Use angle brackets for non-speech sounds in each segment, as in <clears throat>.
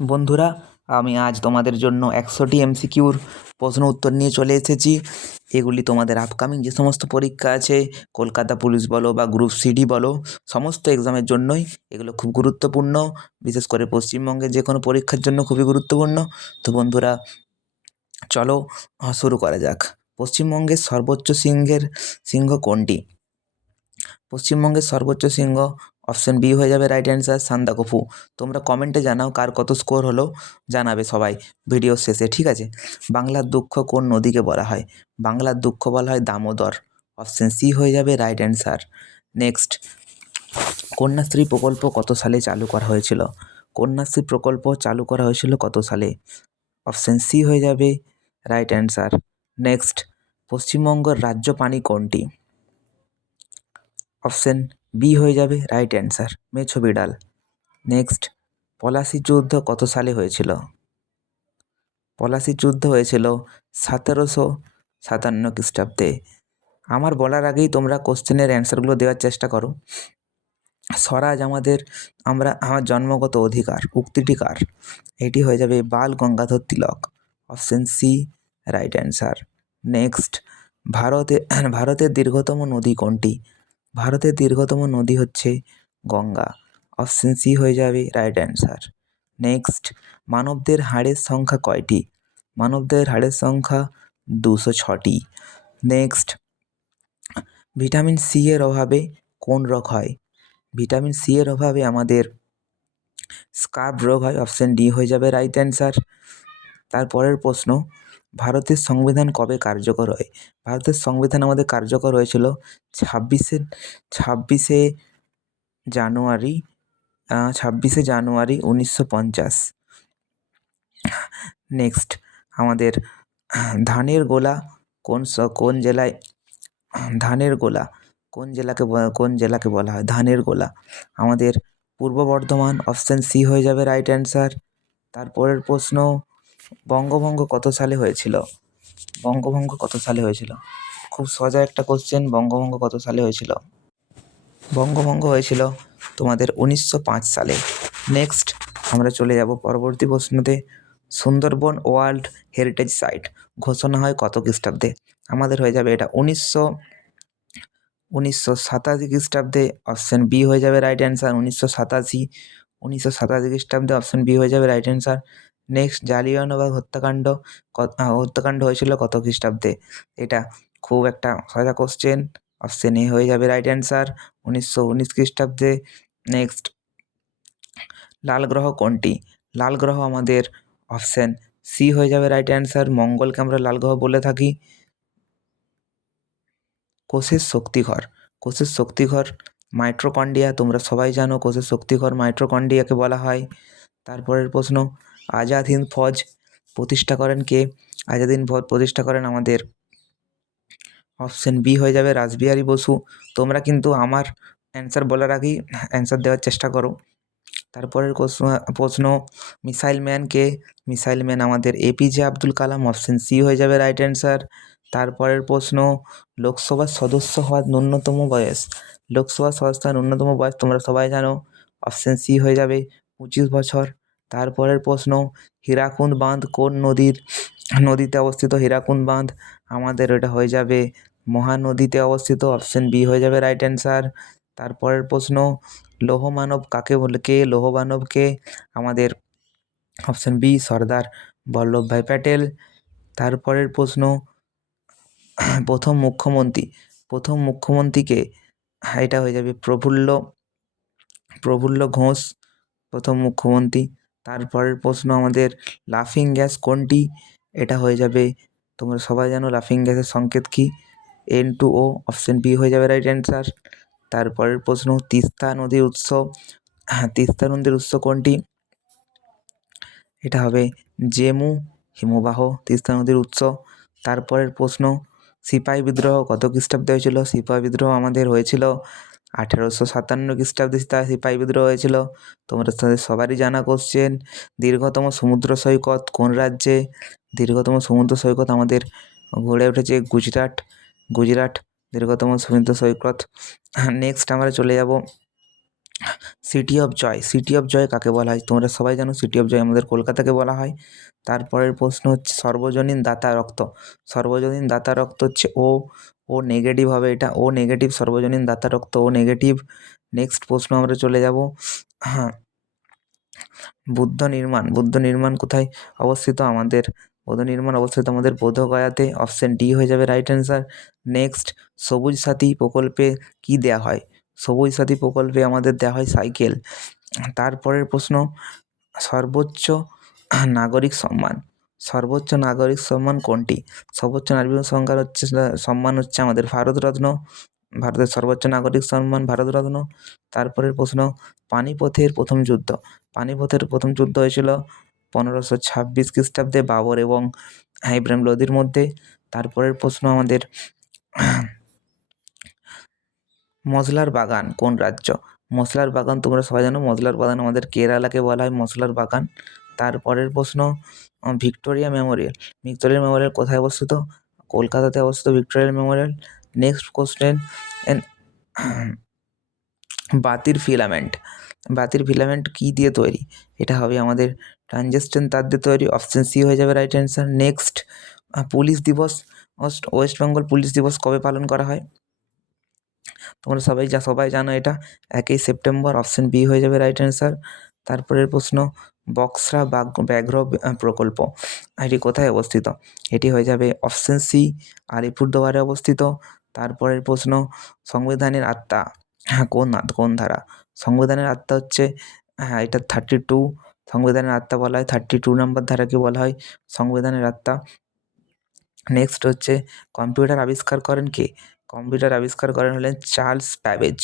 বন্ধুরা, আমি আজ তোমাদের জন্য একশোটি এমসিকিউর প্রশ্ন উত্তর নিয়ে চলে এসেছি। এগুলি তোমাদের আপকামিং যে সমস্ত পরীক্ষা আছে, কলকাতা পুলিশ বলো বা গ্রুপ সিডি বলো, সমস্ত এক্সামের জন্যই এগুলো খুব গুরুত্বপূর্ণ। বিশেষ করে পশ্চিমবঙ্গের যে কোনো পরীক্ষার জন্য খুবই গুরুত্বপূর্ণ। তো বন্ধুরা, চলো শুরু করা যাক। পশ্চিমবঙ্গের সর্বোচ্চ সিংহের, সিংহ কোনটি? পশ্চিমবঙ্গের সর্বোচ্চ সিংহ অপশন বি হয়ে যাবে রাইট অ্যান্সার সান্দাকফু তোমরা কমেন্টে জানাও কার কত স্কোর হলো, জানাবে সবাই ভিডিও শেষে, ঠিক আছে? বাংলার দুঃখ কোন নদীকে বলা হয়? বাংলার দুঃখ বলা হয় দামোদর। অপশন সি হয়ে যাবে রাইট অ্যান্সার নেক্সট কন্যাশ্রী প্রকল্প কত সালে চালু করা হয়েছিল? কন্যাশ্রী প্রকল্প চালু করা হয়েছিল কত সালে? অপশন সি হয়ে যাবে রাইট অ্যান্সার নেক্সট পশ্চিমবঙ্গের রাজ্য পানি কোনটি? অপশন বি হয়ে যাবে রাইট অ্যান্সার মেছো বিড়াল। নেক্সট পলাশি যুদ্ধ কত সালে হয়েছিল? পলাশি যুদ্ধ হয়েছিল সতেরোশো সাতান্ন খ্রিস্টাব্দে। আমার বলার আগেই তোমরা কোশ্চেনের অ্যান্সারগুলো দেওয়ার চেষ্টা করো। স্বরাজ আমাদের, আমরা, আমার জন্মগত অধিকার, উক্তিটি কার? এটি হয়ে যাবে Bal Gangadhar Tilak option C right answer next ভারতে, ভারতের দীর্ঘতম নদী কোনটি? ভারতের দীর্ঘতম নদী হচ্ছে গঙ্গা। অপশন সি হয়ে যাবে রাইট অ্যান্সার নেক্সট মানবদের হাড়ের সংখ্যা কয়টি? মানবদের হাড়ের সংখ্যা দুশো ছটি। নেক্সট ভিটামিন সি এর অভাবে কোন রোগ হয়? ভিটামিন সি এর অভাবে আমাদের স্কার্ব রোগ হয়। অপশন ডি হয়ে যাবে রাইট অ্যান্সার তারপরের প্রশ্ন ভারতের সংবিধান কবে কার্যকর হয়? ভারতের সংবিধান আমাদের কার্যকর হয়েছিল ছাব্বিশে ছাব্বিশে জানুয়ারি ছাব্বিশে জানুয়ারি উনিশশো পঞ্চাশ। নেক্সট আমাদের ধানের গোলা কোন কোন জেলায়, ধানের গোলা কোন জেলাকে কোন জেলাকে বলা হয়? ধানের গোলা। আমাদের পূর্ব বর্ধমান অপশান সি হয়ে যাবে রাইট অ্যান্সার তারপরের প্রশ্ন বঙ্গভঙ্গ কত সালে হয়েছিল? বঙ্গভঙ্গ কত সালে হয়েছিল? খুব সোজা একটা কোশ্চেন বঙ্গভঙ্গ কত সালে হয়েছিল? বঙ্গভঙ্গ হয়েছিল তোমাদের উনিশশো পাঁচ সালে। নেক্সট আমরা চলে যাব পরবর্তী প্রশ্নতে। সুন্দরবন ওয়ার্ল্ড হেরিটেজ সাইট ঘোষণা হয় কত খ্রিস্টাব্দে? আমাদের হয়ে যাবে এটা উনিশশো উনিশশো সাতাশি খ্রিস্টাব্দে। অপশান বি হয়ে যাবে রাইট অ্যান্সার উনিশশো সাতাশি। উনিশশো সাতাশি খ্রিস্টাব্দে অপশান বি হয়ে যাবে রাইট অ্যান্সার নেক্সট জালিয়ানবাগ হত্যাকাণ্ড হত্যাকাণ্ড হয়েছিল কত খ্রিস্টাব্দে? এটা খুব একটা সোজা কোশ্চেন অপশান এ হয়ে যাবে রাইট অ্যান্সার উনিশশো উনিশ খ্রিস্টাব্দে। নেক্সট লাল গ্রহ কোনটি? লাল গ্রহ আমাদের অপশান সি হয়ে যাবে রাইট অ্যান্সার মঙ্গলকে আমরা লাল গ্রহ বলে থাকি। কোষের শক্তিঘর কোষের শক্তিঘর মাইট্রোকন্ডিয়া তোমরা সবাই জানো কোষের শক্তিঘর মাইট্রোকন্ডিয়াকে বলা হয়। তারপরের প্রশ্ন আজাদ হিন্দ ফৌজ প্রতিষ্ঠা করেন কে? আজাদ হিন্দ ফৌজ প্রতিষ্ঠা করেন আমাদের অপশন বি হয়ে যাবে রাসবিহারী বসু। তোমরা কিন্তু আমার অ্যান্সার বলার আগেই অ্যান্সার দেওয়ার চেষ্টা করো। তারপরের প্রশ্ন প্রশ্ন, মিসাইল ম্যান কে? মিসাইল ম্যান আমাদের APJ Abdul Kalam option C হয়ে যাবে রাইট অ্যান্সার তারপরের প্রশ্ন লোকসভার সদস্য হওয়ার ন্যূনতম বয়স। লোকসভার সদস্যের ন্যূনতম বয়স তোমরা সবাই জানো। অপশন সি হয়ে যাবে পঁচিশ বছর। তারপরের প্রশ্ন হীরাকুন্দ বাঁধ কোন নদীর, নদীতে অবস্থিত হীরাকুন্দ বাঁধ? আমাদের ওটা হয়ে যাবে মহানদীতে অবস্থিত অপশন বি হয়ে যাবে রাইট অ্যান্সার তারপরের প্রশ্ন, লৌহমানব কাকে বলে, কে লৌহমানবকে আমাদের অপশন বি সর্দার বল্লভভাই প্যাটেল। তারপরের প্রশ্ন, প্রথম মুখ্যমন্ত্রী, প্রথম মুখ্যমন্ত্রীকে, এটা হয়ে যাবে প্রফুল্ল প্রফুল্ল ঘোষ, প্রথম মুখ্যমন্ত্রী। তারপরের প্রশ্ন আমাদের লাফিং গ্যাস কোনটি? এটা হয়ে যাবে, তোমরা সবাই জানো লাফিং গ্যাসের সংকেত কী? N two O option B হয়ে যাবে রাইট অ্যান্সার তারপরের প্রশ্ন, তিস্তা নদীর উৎস হ্যাঁ তিস্তা নদীর উৎস কোনটি? এটা হবে জেমু, হিমবাহ, তিস্তা নদীর উৎস। তারপরের প্রশ্ন, সিপাহী বিদ্রোহ কত খ্রিস্টাব্দে হয়েছিল? সিপাহী বিদ্রোহ আমাদের হয়েছিল আঠেরোশো সাতান্ন খ্রিস্টাব্দে তা সিপাহী বিদ্রোহ হয়েছিল। তোমরা তাদের সবারই জানা কোশ্চেন দীর্ঘতম সমুদ্র সৈকত কোন রাজ্যে? দীর্ঘতম সমুদ্র সৈকত আমাদের গড়ে উঠেছে গুজরাট। গুজরাট, দীর্ঘতম সমুদ্র সৈকত। নেক্সট আমরা চলে যাব city of joy city of joy কাকে বলা হয়? তোমরা সবাই জানো সিটি অফ জয় আমাদের কলকাতাকে বলা হয়। তারপরের প্রশ্ন হচ্ছে সর্বজনীন দাতা রক্ত। সর্বজনীন দাতা রক্ত হচ্ছে ও ও নেগেটিভ হবে এটা। ও নেগেটিভ সর্বজনীন দাতা রক্ত ও নেগেটিভ নেক্সট প্রশ্ন আমরা চলে যাব। হ্যাঁ বুদ্ধ নির্মাণ। বুদ্ধ নির্মাণ কোথায়? অবস্থিত আমাদের। বৌদ্ধ নির্মাণ অবস্থিত আমাদের বোধগয়াতে। অপশান ডি হয়ে যাবে রাইট অ্যান্সার নেক্সট সবুজ সাথী প্রকল্পে কী দেওয়া হয়? সবুজ সাথী প্রকল্পে আমাদের দেওয়া হয় সাইকেল। তারপরের প্রশ্ন, সর্বোচ্চ নাগরিক সম্মান। সর্বোচ্চ নাগরিক সম্মান কোনটি? সর্বোচ্চ নাগরিক সংখ্যার হচ্ছে, সম্মান হচ্ছে আমাদের ভারতরত্ন, ভারতের সর্বোচ্চ নাগরিক সম্মান ভারতরত্ন। তারপরের প্রশ্ন, পানিপথের প্রথম যুদ্ধ। পানিপথের প্রথম যুদ্ধ হয়েছিল পনেরোশো ছাব্বিশ খ্রিস্টাব্দে বাবর এবং ইব্রাহিম লোদির মধ্যে। তারপরের প্রশ্ন আমাদের মশলার বাগান, কোন রাজ্য? মশলার বাগান, তোমরা সবাই জানো, মশলার বাগান আমাদের কেরালাকে বলা হয় মশলার বাগান। তারপরের প্রশ্ন ভিক্টোরিয়া মেমোরিয়াল। ভিক্টোরিয়া মেমোরিয়াল কোথায় অবস্থিত? কলকাতাতে অবস্থিত ভিক্টোরিয়া মেমোরিয়াল। নেক্সট কোশ্চেন বাতির ফিলামেন্ট। বাতির ফিলামেন্ট কী দিয়ে তৈরি? এটা হবে আমাদের ট্রানজেস্টন তার দিয়ে তৈরি, অপশান সি হয়ে যাবে রাইট অ্যান্সার। নেক্সট পুলিশ দিবস, ওয়েস্ট ওয়েস্ট বেঙ্গল পুলিশ দিবস কবে পালন করা হয়? তোমরা সবাই যা, সবাই জানো এটা। একই সেপ্টেম্বর অপশান বি হয়ে যাবে রাইট অ্যান্সার তারপরের প্রশ্ন বক্সরা ব্যাঘ্র প্রকল্প, এটি কোথায় অবস্থিত? এটি হয়ে যাবে অপশান সি আলিপুরদুয়ারে অবস্থিত। তারপরের প্রশ্ন, সংবিধানের আত্মা হ্যাঁ কোন কোন ধারা? সংবিধানের আত্মা হচ্ছে হ্যাঁ এটা থার্টি টু সংবিধানের আত্মা বলা হয় থার্টি টু নাম্বার ধারাকে বলা হয় সংবিধানের আত্মা। নেক্সট হচ্ছে কম্পিউটার আবিষ্কার করেন কে? কম্পিউটার আবিষ্কার করেন হলেন চার্লস প্যাবেজ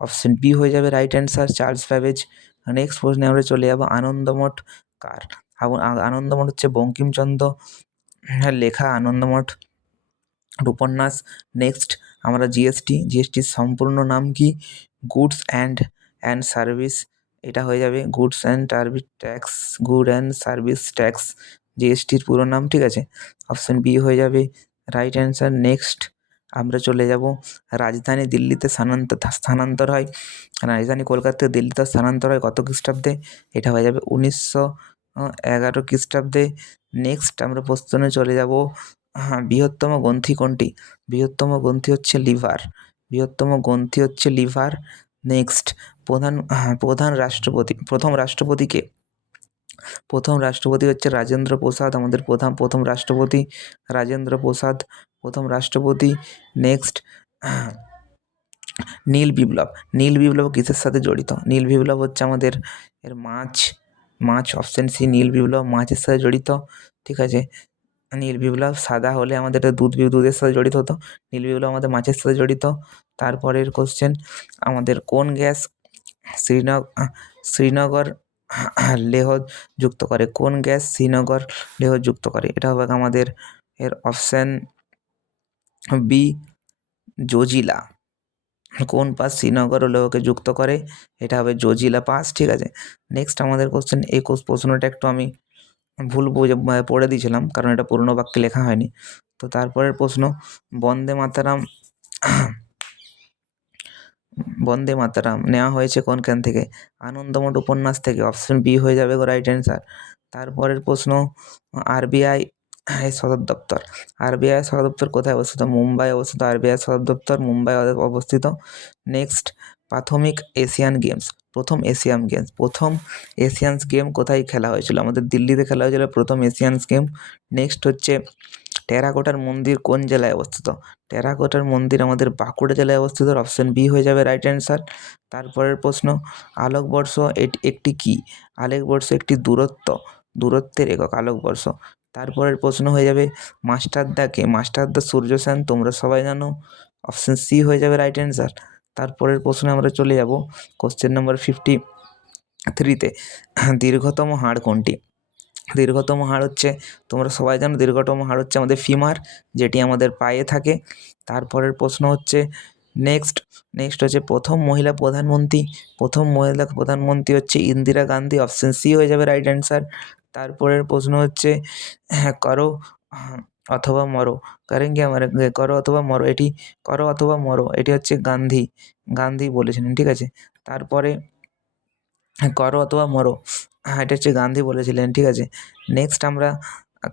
অপশন বি হয়ে যাবে right answer Charles Babbage next প্রশ্নে আমরা চলে যাব আনন্দমঠ কার। আনন্দমঠ হচ্ছে বঙ্কিমচন্দ্র। লেখা আনন্দমঠ উপন্যাস নেক্সট আমরা জিএসটি জিএসটির সম্পূর্ণ নাম কি? গুডস অ্যান্ড অ্যান্ড সার্ভিস এটা হয়ে যাবে goods and service tax good and service tax জিএসটির পুরো নাম ঠিক আছে। অপশান বি হয়ে যাবে রাইট অ্যান্সার নেক্সট আমরা চলে যাব। রাজধানী দিল্লিতে স্থানান্তর স্থানান্তর হয়। রাজধানী কলকাতা দিল্লিতে স্থানান্তর হয় কত খ্রিস্টাব্দে? এটা হয়ে যাবে উনিশশো এগারো খ্রিস্টাব্দে। নেক্সট আমরা প্রশ্নে চলে যাব। বৃহত্তম গ্রন্থি কোনটি? বৃহত্তম গ্রন্থি হচ্ছে লিভার। বৃহত্তম গ্রন্থি হচ্ছে লিভার। নেক্সট প্রধান প্রধান রাষ্ট্রপতি, প্রথম রাষ্ট্রপতিকে প্রথম রাষ্ট্রপতি হচ্ছে রাজেন্দ্র প্রসাদ, আমাদের প্রধান, প্রথম রাষ্ট্রপতি রাজেন্দ্র প্রসাদ, প্রথম রাষ্ট্রপতি নেক্সট <clears throat> নীল বিপ্লব। নীল বিপ্লব কিসের সাথে জড়িত? নীল বিপ্লব হচ্ছে আমাদের এর মাছ মাছ অপশান সি নীল বিপ্লব মাছের সাথে জড়িত, ঠিক আছে? নীল বিপ্লব সাদা হলে আমাদের দুধ, দুধের সাথে জড়িত হতো। নীল বিপ্লব আমাদের মাছের সাথে জড়িত। তারপরের কোশ্চেন আমাদের কোন গ্যাস শ্রীনগর শ্রীনগর লেহ যুক্ত করে। কোন গ্যাস শ্রীনগর লেহ যুক্ত করে? এটা হবে আমাদের এর অপশান বি, জজিলা। কোন পাস শ্রীনগর ও লেহকে যুক্ত করে? এটা হবে জজিলা পাস ঠিক আছে? নেক্সট আমাদের কোশ্চেন এই প্রশ্নটা একটু আমি ভুল পড়ে দিয়েছিলাম, কারণ এটা পুরনো বাক্যে লেখা হয়নি। তো তারপরের প্রশ্ন, বন্দে মাতারাম বন্দে মাতারাম। নেওয়া হয়েছে কোনখান থেকে? আনন্দমঠ উপন্যাস থেকে। অপশন বি হয়ে যাবে গো রাইট অ্যান্সার তারপরের প্রশ্ন, আরবিআই সদর দপ্তর। আরবিআই সদর দপ্তর কোথায় অবস্থিত? মুম্বাই অবস্থিত। আরবিআই সদর দপ্তর মুম্বাই অবস্থিত। নেক্সট প্রাথমিক এশিয়ান গেমস। প্রথম এশিয়ান গেমস। প্রথম এশিয়ানস গেম কোথায় খেলা হয়েছিল? আমাদের দিল্লিতে খেলা হয়েছিল প্রথম এশিয়ানস গেম। নেক্সট হচ্ছে টেরাকোটার মন্দির কোন জেলায় অবস্থিত? টেরাকোটার মন্দির আমাদের বাঁকুড়া জেলায় অবস্থিত। অপশান বি হয়ে যাবে রাইট অ্যান্সার তারপরের প্রশ্ন আলোকবর্ষ এটি, একটি কী? আলোকবর্ষ একটি দূরত্ব, দূরত্বের একক আলোকবর্ষ তারপরের প্রশ্ন হয়ে যাবে মাস্টারদাকে মাস্টারদা সূর্যসেন তোমরা সবাই জানো। অপশান সি হয়ে যাবে রাইট অ্যান্সার তারপরের প্রশ্নে আমরা চলে যাব কোশ্চেন নাম্বার ফিফটি থ্রিতে দীর্ঘতম হাড় কোনটি? দীর্ঘতম হাড় হচ্ছে, তোমরা সবাই জানো দীর্ঘতম হাড় হচ্ছে আমাদের ফিমার, যেটি আমাদের পায়ে থাকে। তারপরের প্রশ্ন হচ্ছে নেক্সট নেক্সট হচ্ছে প্রথম মহিলা প্রধানমন্ত্রী, প্রথম মহিলা প্রধানমন্ত্রী হচ্ছে ইন্দিরা গান্ধী অপশান সি হয়ে যাবে রাইট অ্যান্সার তারপরের প্রশ্ন হচ্ছে হ্যাঁ করো, অথবা মরো কারেঙ্গে আমার, করো অথবা মরো, এটি করো অথবা মরো, এটি হচ্ছে গান্ধী গান্ধী বলেছিলেন, ঠিক আছে? তারপরে করো অথবা মরো হ্যাঁ এটা হচ্ছে গান্ধী বলেছিলেন, ঠিক আছে? নেক্সট আমরা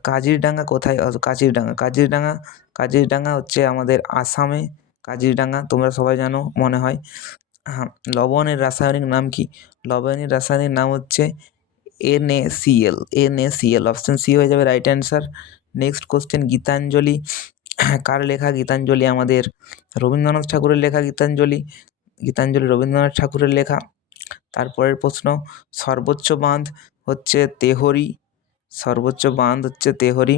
কাজিরডাঙ্গা কোথায়? কাজিরডাঙ্গা কাজিরডাঙ্গা কাজিরডাঙ্গা হচ্ছে আমাদের আসামে, কাজিরডাঙ্গা, তোমরা সবাই জানো, মনে হয়। হ্যাঁ লবণের রাসায়নিক নাম কি? লবণের রাসায়নিক নাম হচ্ছে এনএসিএল এনএসিএল অপশান সি হয়ে যাবে right answer next question Gitanjali. কার লেখা গীতাঞ্জলি? আমাদের রবীন্দ্রনাথ ঠাকুরের লেখা গীতাঞ্জলি। গীতাঞ্জলি রবীন্দ্রনাথ ঠাকুরের লেখা। তারপরের প্রশ্ন, সর্বোচ্চ বাঁধ হচ্ছে তেহরি। সর্বোচ্চ বাঁধ হচ্ছে তেহরি।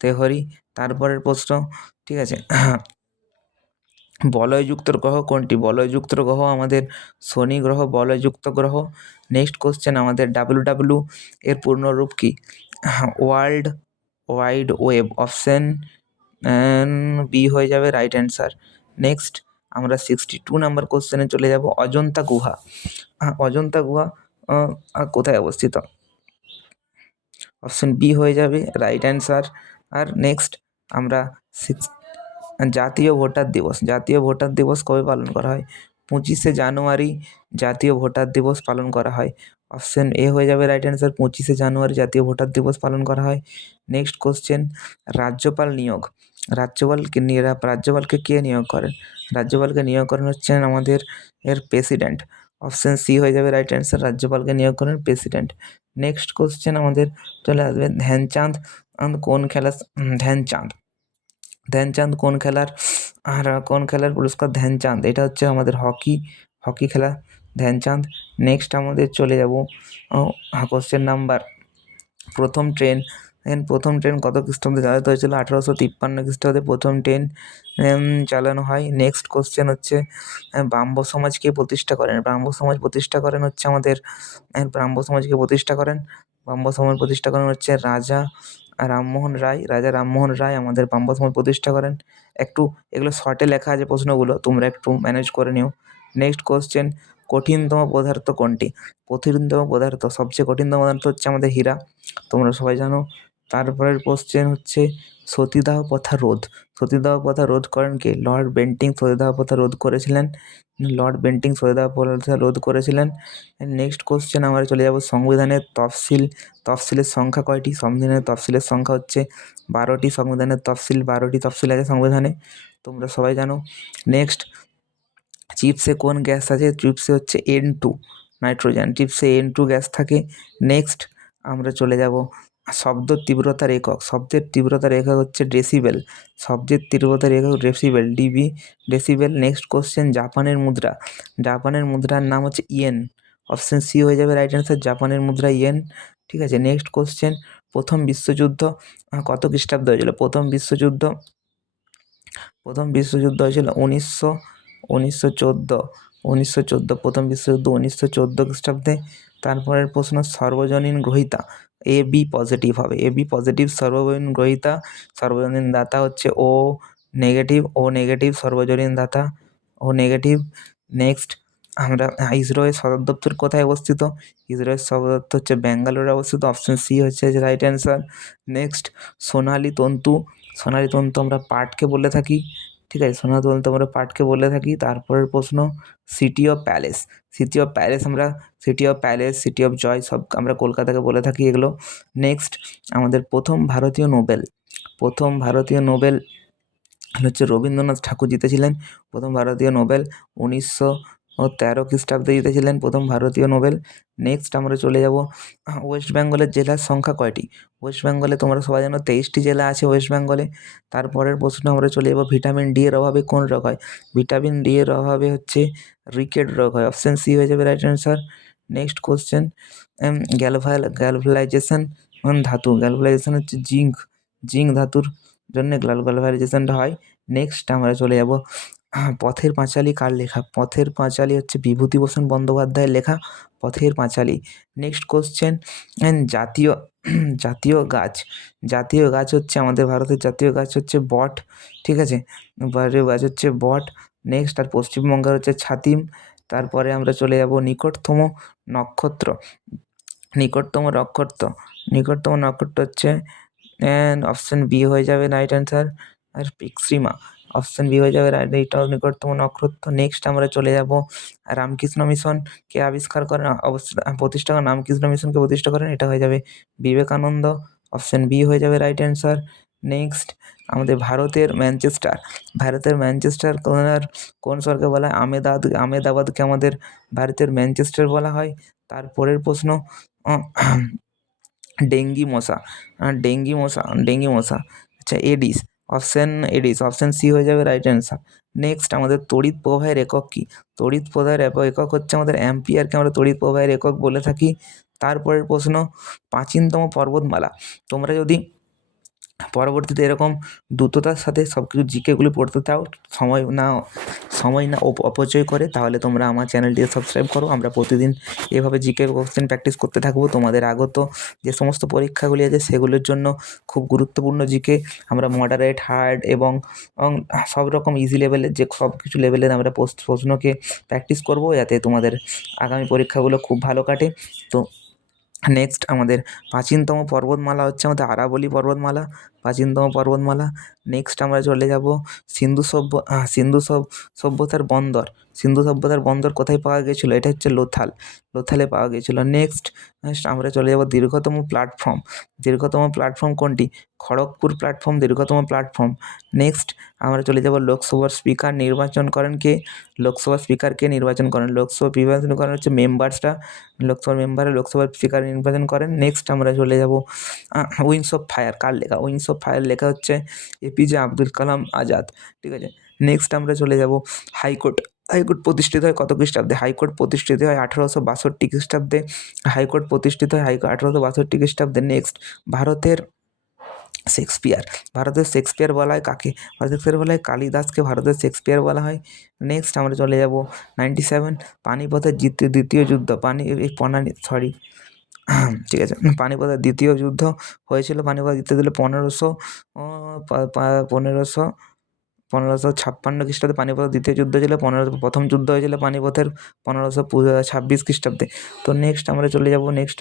তেহরি, তারপরের প্রশ্ন, ঠিক আছে। বলয়যুক্ত গ্রহ কোনটি? বলয়যুক্ত গ্রহ আমাদের শনি গ্রহ, বলয়যুক্ত গ্রহ। নেক্সট কোশ্চেন আমাদের ডাব্লু ডাব্লু এর পূর্ণরূপ কী? World wide web option B হয়ে যাবে রাইট অ্যান্সার নেক্সট আমরা সিক্সটি টু নাম্বার কোশ্চেনে চলে যাব, অজন্তা গুহা। অজন্তা গুহা কোথায় অবস্থিত? অপশন বি হয়ে যাবে রাইট অ্যান্সার আর নেক্সট আমরা সিক্স জাতীয় ভোটার দিবস। জাতীয় ভোটার দিবস কবে পালন করা হয়? পঁচিশে জানুয়ারি জাতীয় ভোটার দিবস পালন করা হয়। অপশান এ হয়ে যাবে রাইট অ্যান্সার পঁচিশে জানুয়ারি জাতীয় ভোটার দিবস পালন করা হয়। নেক্সট কোশ্চেন রাজ্যপাল নিয়োগ। রাজ্যপালকে নিয়ে, রাজ্যপালকে কে নিয়োগ করেন রাজ্যপালকে নিয়োগ করেন হচ্ছেন আমাদের এর প্রেসিডেন্ট। অপশান সি হয়ে যাবে রাইট অ্যান্সার রাজ্যপালকে নিয়োগ করেন প্রেসিডেন্ট। নেক্সট কোশ্চেন আমাদের চলে আসবে, ধ্যানচাঁদ কোন খেলা, ধ্যানচাঁদ। ধ্যানচাঁদ কোন খেলার, আর কোন খেলার পুরস্কার? ধ্যানচাঁদ, এটা হচ্ছে আমাদের হকি হকি খেলা, ধ্যানচাঁদ। নেক্সট আমাদের চলে যাব কোশ্চেন নাম্বার প্রথম ট্রেন প্রথম ট্রেন কত খ্রিস্টাব্দে চালিত হয়েছিল? আঠেরোশো তিপ্পান্ন খ্রিস্টাব্দে প্রথম ট্রেন চালানো হয়। নেক্সট কোশ্চেন হচ্ছে ব্রাহ্ম সমাজকে প্রতিষ্ঠা করেন? ব্রাহ্ম সমাজ প্রতিষ্ঠা করেন হচ্ছে আমাদের ব্রাহ্ম সমাজকে প্রতিষ্ঠা করেন? ব্রাহ্ম সমাজ প্রতিষ্ঠা করেন হচ্ছে রাজা রামমোহন রায়। রাজা রামমোহন রায় আমাদের ব্রাহ্ম সমাজ প্রতিষ্ঠা করেন। একটু, এগুলো শর্টে লেখা আছে প্রশ্নগুলো, তোমরা একটু ম্যানেজ করে নিও। নেক্সট কোশ্চেন কঠিনতম পদার্থ কোনটি? কঠিনতম পদার্থ, সবচেয়ে কঠিনতম পদার্থ হচ্ছে আমাদের হীরা। তোমরা সবাই জানো তারপরের কোশ্চেন হচ্ছে সতীদাহ প্রথা রোধ। সতীদাহ প্রথা রোধ করেন কে? লর্ড বেন্টিং সতীদাহ প্রথা রোধ করেছিলেন। লর্ড বেন্টিং সতীদাহ প্রথা রোধ করেছিলেন। নেক্সট কোশ্চেন আমরা চলে যাব সংবিধানের তফসিল। তফসিলের সংখ্যা কয়টি? সংবিধানের তফসিলের সংখ্যা হচ্ছে বারোটি। সংবিধানের তফসিল বারোটি তফসিল আছে সংবিধানে। তোমরা সবাই জানো। নেক্সট চিপসে কোন গ্যাস আছে? চিপসে হচ্ছে এন টু নাইট্রোজেন। চিপসে এন টু গ্যাস থাকে। নেক্সট আমরা চলে যাব শব্দ তীব্রতার একক। শব্দের তীব্রতার একক হচ্ছে ডেসিবেল শব্দের তীব্রতার একক decibel dB decibel next question জাপানের মুদ্রা। জাপানের মুদ্রার নাম হচ্ছে ইয়েন। অপশান সি হয়ে যাবে রাইট অ্যান্সার জাপানের মুদ্রা ইয়েন। ঠিক আছে নেক্সট কোশ্চেন প্রথম বিশ্বযুদ্ধ কত খ্রিস্টাব্দ হয়েছিল? প্রথম বিশ্বযুদ্ধ প্রথম বিশ্বযুদ্ধ হয়েছিল উনিশশো উনিশশো চোদ্দ। উনিশশো চোদ্দ, প্রথম বিশ্বযুদ্ধ উনিশশো চোদ্দ খ্রিস্টাব্দে। তারপরের প্রশ্ন, সর্বজনীন গ্রহিতা। এ বি পজিটিভ হবে। এ বি পজিটিভ সর্বজনীন গ্রহিতা, সর্বজনীন দাতা হচ্ছে ও নেগেটিভ ও নেগেটিভ সর্বজনীন দাতা ও নেগেটিভ নেক্সট আমরা ইসরোয়ের সদর দপ্তর কোথায় অবস্থিত? ইসরোয়ের সদর দপ্তর হচ্ছে ব্যাঙ্গালোরে অবস্থিত। অপশন সি হচ্ছে রাইট অ্যান্সার নেক্সট সোনালি তন্তু। সোনালি তন্তু আমরা পাটকে বলে থাকি। ঠিক আছে? সোনাদ বলতে আমরা পার্টকে বলে থাকি। তারপরের প্রশ্ন city of palace city of palace আমরা city of palace city of joy সব আমরা কলকাতাকে বলে থাকি এগুলো। নেক্সট আমাদের প্রথম ভারতীয় নোবেল। প্রথম ভারতীয় নোবেল হচ্ছে রবীন্দ্রনাথ ঠাকুর জিতেছিলেন। প্রথম ভারতীয় নোবেল উনিশশো ও তেরো খ্রিস্টাব্দে জিতেছিলেন প্রথম ভারতীয় নোবেল। নেক্সট আমরা চলে যাব ওয়েস্ট বেঙ্গলের জেলার সংখ্যা কয়টি? ওয়েস্ট বেঙ্গলে তোমরা সবাই জানো তেইশটি জেলা আছে ওয়েস্ট বেঙ্গলে তারপরের প্রশ্ন আমরা চলে যাব ভিটামিন ডি এর অভাবে কোন রোগ হয়? ভিটামিন ডি এর অভাবে হচ্ছে রিকেট রোগ হয়। অপশান সি হয়ে যাবে রাইট অ্যান্সার নেক্সট কোশ্চেন গ্যালভাইল গ্যালভালাইজেশন ধাতু? গ্যালভালাইজেশন হচ্ছে জিঙ্ক জিঙ্ক ধাতুর জন্য গ্যালভালাইজেশনটা হয়। নেক্সট আমরা চলে যাব পথের পাঁচালী কার লেখা? পথের পাঁচালী হচ্ছে বিভূতিভূষণ বন্দ্যোপাধ্যায়ের লেখা পথের পাঁচালী। নেক্সট কোশ্চেন জাতীয় জাতীয় গাছ। জাতীয় গাছ হচ্ছে আমাদের ভারতের জাতীয় গাছ হচ্ছে বট, ঠিক আছে? ভারতীয় গাছ হচ্ছে বট। নেক্সট আর পশ্চিমবঙ্গের হচ্ছে ছাতিম। তারপরে আমরা চলে যাব নিকটতম নক্ষত্র। নিকটতম নক্ষত্র। নিকটতম নক্ষত্র হচ্ছে অপশান বি হয়ে যাবে রাইট অ্যান্সার আর পিক্সিমা অপশন বি হয়ে যাবে এইটাও নিকটতম নক্ষত্র। নেক্সট আমরা চলে যাব রামকৃষ্ণ মিশন কে আবিষ্কার করেন? প্রতিষ্ঠা করেন রামকৃষ্ণ মিশনকে প্রতিষ্ঠা করেন, এটা হয়ে যাবে বিবেকানন্দ। অপশন বি হয়ে যাবে রাইট অ্যান্সার নেক্সট আমাদের ভারতের ম্যানচেস্টার ভারতের ম্যানচেস্টার কোন কোন শহরকে বলা হয়? আমেদাবাদ, আমেদাবাদকে আমাদের ভারতের ম্যানচেস্টার বলা হয়। তারপরের প্রশ্ন ডেঙ্গি মশা। ডেঙ্গি মশা ডেঙ্গি মশা। আচ্ছা Aedes option Aedes option C হয়ে যাবে রাইট অ্যান্সার নেক্সট আমাদের তড়িৎ প্রবাহের একক কী? তড়িৎ প্রবাহের একক- হচ্ছে আমাদের অ্যাম্পিয়ারকে আমরা তড়িৎ প্রবাহের একক বলে থাকি। তারপরের প্রশ্ন, প্রাচীনতম পর্বতমালা। তোমরা যদি পরবর্তীতে এরকম দ্রুততার সাথে সব কিছু জিকেগুলি পড়তে চাও, সময় না সময় না অপ- অপচয় করে, তাহলে তোমরা আমার চ্যানেলটিকে সাবস্ক্রাইব করো। আমরা প্রতিদিন এভাবে জিকে কোশ্চেন প্র্যাকটিস করতে থাকব। তোমাদের আগত যে সমস্ত পরীক্ষাগুলি আছে, সেগুলোর জন্য খুব গুরুত্বপূর্ণ জিকে। আমরা মডারেট হার্ড এবং সব রকম ইজি লেভেলের যে সব কিছু লেভেলের আমরা প্রশ্নকে প্র্যাকটিস করব। যাতে তোমাদের আগামী পরীক্ষাগুলো খুব ভালো কাটে। তো নেক্সট আমাদের প্রাচীনতম পর্বতমালা হচ্ছে আমাদের আরাবলি পর্বতমালা। প্রাচীনতম পর্বতমালা। নেক্সট আমরা চলে যাব সিন্ধু সভ্য সিন্ধু সভ- সভ্যতার বন্দর। সিন্ধু সভ্যতার বন্দর কোথায় পাওয়া গেছিল? এটা হচ্ছে লোথাল। লোথালে পাওয়া গেছিল। নেক্সট আমরা চলে যাব দীর্ঘতম প্ল্যাটফর্ম দীর্ঘতম প্ল্যাটফর্ম কোনটি? খড়গপুর প্ল্যাটফর্ম দীর্ঘতম প্ল্যাটফর্ম নেক্সট আমরা চলে যাব লোকসভার স্পিকার নির্বাচন করেন কে? লোকসভার স্পিকারকে নির্বাচন করেন? লোকসভা নির্বাচন করেন হচ্ছে মেম্বার্সরা লোকসভার মেম্বাররা লোকসভার স্পিকার নির্বাচন করেন। নেক্সট আমরা চলে যাব উইংস অফ ফায়ার কার লেখা? উইংস অফ ফায়ার লেখা হচ্ছে এপিজে আব্দুল কালাম আজাদ, ঠিক আছে? নেক্সট আমরা চলে যাব হাইকোর্ট। হাইকোর্ট প্রতিষ্ঠিত হয় কত খ্রিস্টাব্দে? হাইকোর্ট প্রতিষ্ঠিত হয় আঠারোশো বাষট্টি খ্রিস্টাব্দে। হাইকোর্ট প্রতিষ্ঠিত হয় হাইকোর্ট আঠারোশো বাষট্টি খ্রিস্টাব্দে। নেক্সট ভারতের শেক্সপিয়ার ভারতের শেক্সপিয়ার বলা হয় কাকে? ভারতের শেক্সপিয়ার বলা হয় কালিদাসকে। ভারতের শেক্সপিয়ার বলা হয়। নেক্সট আমরা চলে যাব। নাইনটি সেভেন পানিপথের দ্বিতীয় যুদ্ধ। পানি এই পনানি সরি <clears throat> ঠিক আছে। পানিপথের দ্বিতীয় যুদ্ধ হয়েছিল পানিপথ দ্বিতীয় যুদ্ধ পনেরোশো পনেরোশো পনেরোশো ছাপ্পান্ন খ্রিস্টাব্দে পানিপথের দ্বিতীয় যুদ্ধ ছিল পনেরো প্রথম যুদ্ধ হয়েছিল পানিপথের পনেরোশো ছাব্বিশ খ্রিস্টাব্দে। তো নেক্সট আমরা চলে যাব নেক্সট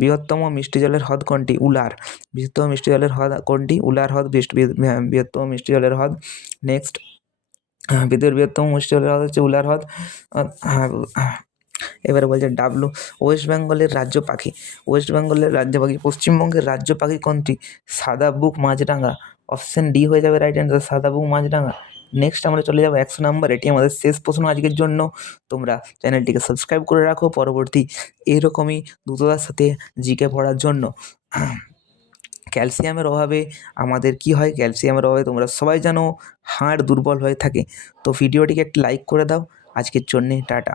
বৃহত্তম মিষ্টি জলের হ্রদ কোনটি? উলার। বৃহত্তম মিষ্টি জলের হ্রদ কোনটি? উলার হ্রদ বৃহত্তম মিষ্টি জলের হ্রদ। নেক্সট পৃথিবীর বৃহত্তম মিষ্টি জলের হ্রদ হচ্ছে উলার হ্রদ। এবারে বলছে ডাবলু ওয়েস্ট বেঙ্গলের রাজ্য পাখি। ওয়েস্ট বেঙ্গলের রাজ্য পাখি, পশ্চিমবঙ্গের রাজ্য পাখি কোনটি? সাদা বুক মাছরাঙা অপশন ডি হয়ে যাবে রাইট অ্যান্সার সাদা বুক মাছরাঙা নেক্সট আমরা চলে যাব একশো নাম্বার, এটি আমাদের শেষ প্রশ্ন আজকের জন্য। তোমরা চ্যানেলটিকে সাবস্ক্রাইব করে রাখো, পরবর্তী এরকমই দ্রুততার সাথে জিকে পড়ার জন্য। ক্যালসিয়ামের অভাবে আমাদের কি হয়? ক্যালসিয়ামের অভাবে তোমরা সবাই জানো, হাড় দুর্বল হয়ে থাকে। তো ভিডিওটিকে একটি লাইক করে দাও। আজকের জন্যে টাটা।